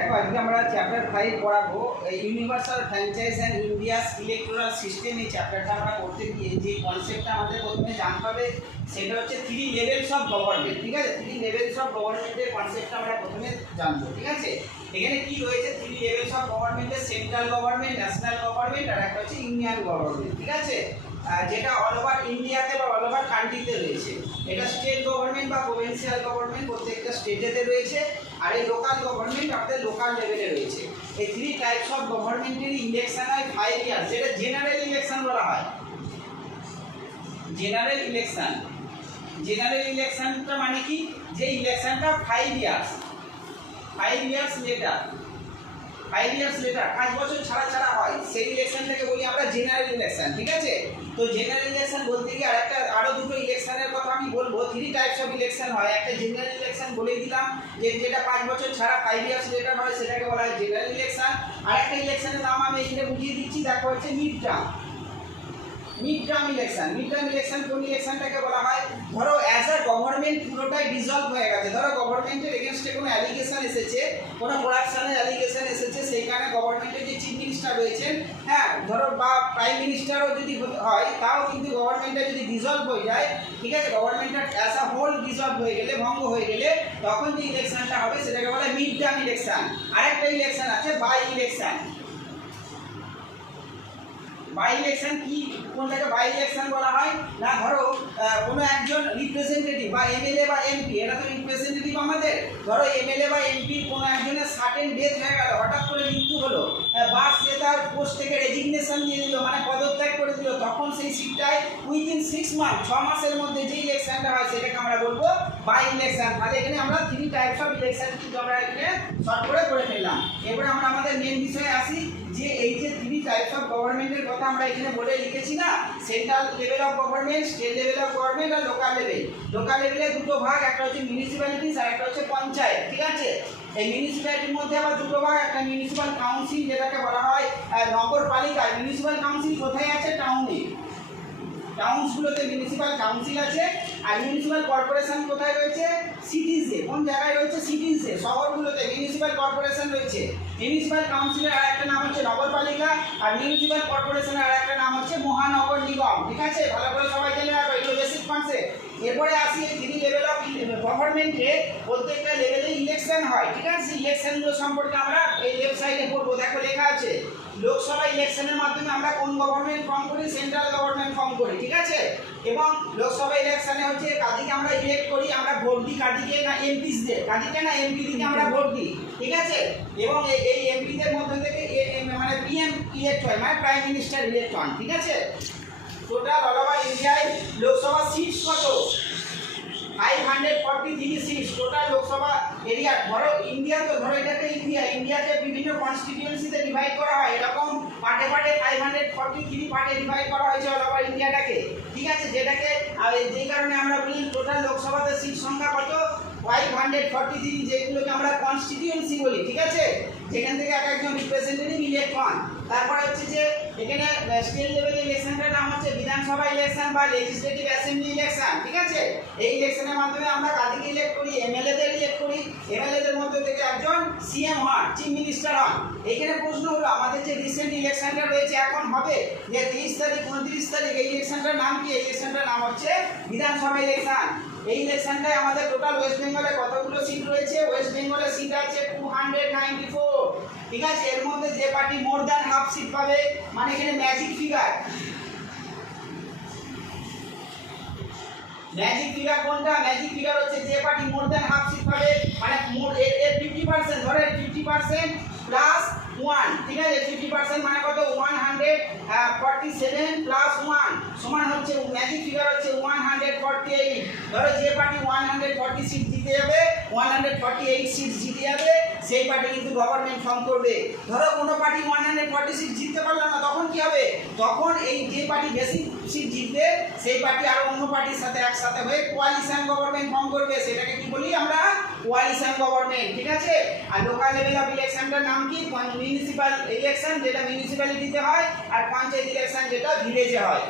দেখো আজকে আমরা চ্যাপ্টার 5 পড়াবো universal franchise and India's electoral system. এই চ্যাপ্টারটা আমরা করতে গিয়ে যে কনসেপ্টটা আমাদের প্রথমে জানতে হবে সেটা হচ্ছে 3 লেভেলস অফ গভর্নমেন্ট। ঠিক আছে, 3 লেভেলস অফ গভর্নমেন্টের কনসেপ্টটা আমরা প্রথমে জানবো। ঠিক আছে, এখানে কি রয়েছে 3 লেভেলস অফ গভর্নমেন্টের, সেন্ট্রাল গভর্নমেন্ট, ন্যাশনাল গভর্নমেন্ট আর একটা হচ্ছে ইউনিয়ন গভর্নমেন্ট। ঠিক আছে, যেটা অল ওভার ইন্ডিয়াতে বা অল ওভার কান্ট্রিতে রয়েছে। এটা স্টেট গভর্নমেন্ট বা প্রভিন্সিয়াল গভর্নমেন্ট প্রত্যেকটা স্টেটেতে রয়েছে, আর এই লোকাল গভর্নমেন্ট আমাদের লোকাল লেভেলে রয়েছে। এই 3 টাইপস অফ গভর্নমেন্টের ইলেকশন হয় 5 ইয়ার্স, যেটা জেনারেল ইলেকশন বলা হয়। জেনারেল ইলেকশন, জেনারেল ইলেকশনটা মানে কি, যে ইলেকশনটা 5 ইয়ার্স লেটার 5 বছর ছাড়া ছাড়া হয়, সেই ইলেকশনটাকে বলি আমরা জেনারেল ইলেকশন। ঠিক আছে, তো জেনারেল ইলেকশন বলতে গিয়ে আরো দুটো ইলেকশনের কথা আমি বলবো। 3 টাইপস অফ ইলেকশন হয়। একটা জেনারেল ইলেকশন বলে দিলাম, যেটা 5 বছর ছাড়া 5 ইয়ার্স লেটার হয়, সেটাকে বলা হয় জেনারেল ইলেকশন। আর একটা ইলেকশনের নাম আমি এখানে বুঝিয়ে দিচ্ছি, দেখো হচ্ছে mid term election. Mid term election কোন ইলেকশনটাকে বলা হয়, ধরো অ্যাজ আ গভর্নমেন্ট পুরোটাই ডিসলভ হয়ে গেছে, ধরো গভর্নমেন্টের এগেনস্টে কোনো অ্যালিগেশন এসেছে, কোনো করাপশনের অ্যালিগেশন এসেছে, সেইখানে গভর্নমেন্টের যে চিফ মিনিস্টার রয়েছেন, হ্যাঁ ধরো বা প্রাইম মিনিস্টারও যদি হয়, তাও কিন্তু গভর্নমেন্টটা যদি ডিসলভ হয়ে যায়, ঠিক আছে, গভর্নমেন্টটা অ্যাজ আ হোল ডিসলভ হয়ে গেলে, ভঙ্গ হয়ে গেলে, তখন যে ইলেকশনটা হবে সেটাকে বলা হয় মিড টার্ম ইলেকশন। আরেকটা ইলেকশন আছে বাই ইলেকশন। বাই ইলেকশন কি, কোনটাকে বাই ইলেকশন বলা হয় না, ধরো কোনো একজন রিপ্রেজেন্টেটিভ বা এমএলএ বা এমপি, এটা তো রিপ্রেজেন্টেটিভ আমাদের, ধরো এমএলএ বা এমপি কোনো একজনের সার্টেন ডেথ হয়ে গেল, হঠাৎ করে মৃত্যু হলো, বা সে তার পোস্ট থেকে রেজিগনেশন দিয়ে দিল, মানে পদত্যাগ করে দিল, তখন সেই সিটটায় উইদিন 6 মান্থ 6 মাসের মধ্যে যে ইলেকশনটা হয় সেটাকে আমরা বলবো বাই ইলেকশন। তাহলে এখানে আমরা 3 টাইপস অফ ইলেকশন কিন্তু আমরা এখানে শর্ট করে ফেললাম। এরপরে আমরা আমাদের মেন বিষয়ে আসি, যে এই যে 3 টাইপস অফ গভর্নমেন্টের কথা আমরা এখানে বলে লিখেছি না, central level of government, state level of government আর লোকাল লেভেল। লোকাল লেভেলে দুটো ভাগ, একটা হচ্ছে মিউনিসিপ্যালিটিস আর একটা হচ্ছে পঞ্চায়েত। ঠিক আছে, এই মিউনিসিপ্যালিটির মধ্যে আবার দুটো ভাগ, একটা মিউনিসিপ্যাল কাউন্সিল যেটাকে বলা হয় নগরপালিকা। মিউনিসিপ্যাল কাউন্সিল কোথায় আছে, টাউনে, টাউনসগুলোতে মিউনিসিপ্যাল কাউন্সিল আছে। আর মিউনিসিপ্যাল কর্পোরেশন কোথায় রয়েছে, সিটিজে। কোন জায়গায় রয়েছে, সিটিজে, শহরগুলোতে মিউনিসিপ্যাল কর্পোরেশন রয়েছে। মিউনিসিপ্যাল কাউন্সিলের আর একটা নাম হচ্ছে নগরপালিকা, আর মিউনিসিপ্যাল কর্পোরেশনের আর একটা নাম হচ্ছে মহানগর নিগম। ঠিক আছে, ভালো করে সবাই জেনে রাখো, এগুলো বেসিক কনসেপ্ট। এরপরে আসি 3 লেভেল অফ গভর্নমেন্টে প্রত্যেকটা লেভেলে ইলেকশন হয়। ঠিক আছে, ইলেকশনগুলো সম্পর্কে আমরা এই লেফট সাইডে পড়বো, দেখো লেখা আছে লোকসভা ইলেকশনের মাধ্যমে আমরা কোন গভর্নমেন্ট ফর্ম করি, সেন্ট্রাল গভর্নমেন্ট ফর্ম করি। ঠিক আছে, এবং লোকসভা ইলেকশনে হচ্ছে কাদিকে আমরা ইলেক্ট করি, আমরা ভোট দিই কাদিকে না এমপিসদের, কাদিকে না এমপিদিকে আমরা ভোট দিই। ঠিক আছে, এবং এই এমপিদের মধ্যে থেকে মানে পিএম ইলেক্ট হয়, মানে প্রাইম মিনিস্টার ইলেক্ট হন। ঠিক আছে, টোটাল অল ওভার ইন্ডিয়ায় লোকসভা সিটস কত, 543 সিটস টোটাল লোকসভা এরিয়া। ধরো ইন্ডিয়া, তো ধরো এটাকে ইন্ডিয়াতে বিভিন্ন কনস্টিটিউয়েন্সিতে ডিভাইড করা হয়, এরকম পার্টে 543 পার্টে ডিভাইড করা হয়েছে অল ওভার ইন্ডিয়াটাকে। ঠিক আছে, যেটাকে যেই কারণে আমরা বলি টোটাল লোকসভাতে সিট সংখ্যা কত, 543, যেগুলোকে আমরা কনস্টিটিউয়েন্সি বলি। ঠিক আছে, যেখান থেকে একজন রিপ্রেজেন্টেটিভ ইলেক্ট হন। তারপরে হচ্ছে যে এখানে স্টেট লেভেলের ইলেকশনটার নাম হচ্ছে বিধানসভা ইলেকশন বা লেজিসলেটিভ অ্যাসেম্বলি ইলেকশন। ঠিক আছে, এই ইলেকশনের মাধ্যমে আমরা কাদেরকে ইলেক্ট করি, এমএলএদের ইলেক্ট করি। এমএলএদের মধ্যে থেকে একজন সিএম হন, চিফ মিনিস্টার হন। এখানে প্রশ্ন হলো, আমাদের যে রিসেন্ট ইলেকশনটা রয়েছে এখন হবে, যে 23 তারিখ 29 তারিখ, এই ইলেকশনটার নাম কি, এই ইলেকশনটার নাম হচ্ছে বিধানসভা ইলেকশন। এই ইলেকশনটায় আমাদের টোটাল ওয়েস্ট বেঙ্গলে কতগুলো সিট রয়েছে, ওয়েস্ট বেঙ্গলে সিট আছে 294। ঠিক আছে, এর মধ্যে যে party more than half seat পাবে, মানে এখানে ম্যাজিক ফিগার কোনটা, ম্যাজিক ফিগার হচ্ছে যে party more than half seat পাবে, মানে এর 50%, ধরে 50% প্লাস 1। ঠিক আছে, 50% মানে কত, 147 প্লাস 1 সমান হচ্ছে, ম্যাজিক ফিগার হচ্ছে 148। ধরো যে পার্টি 140 সিট জিতে যাবে, 148 সিট জিতে যাবে, সেই পার্টি কিন্তু গভর্নমেন্ট ফর্ম করবে। ধরো কোনো পার্টি 140 সিট জিততে পারলো না, তখন কি হবে, তখন এই যে পার্টি বেশি সিট জিতবে সেই পার্টি আর অন্য পার্টির সাথে একসাথে হয়ে কোয়ালিশন গভর্নমেন্ট ফর্ম করবে, সেটাকে কি বলি আমরা, কোয়ালিশন গভর্নমেন্ট। ঠিক আছে, আর লোকাল লেভেল অফ ইলেকশনটার নাম কি, মিউনিসিপ্যাল ইলেকশন যেটা মিউনিসিপ্যালিটিতে হয়, আর পঞ্চায়েত ইলেকশন যেটা ভিলেজে হয়।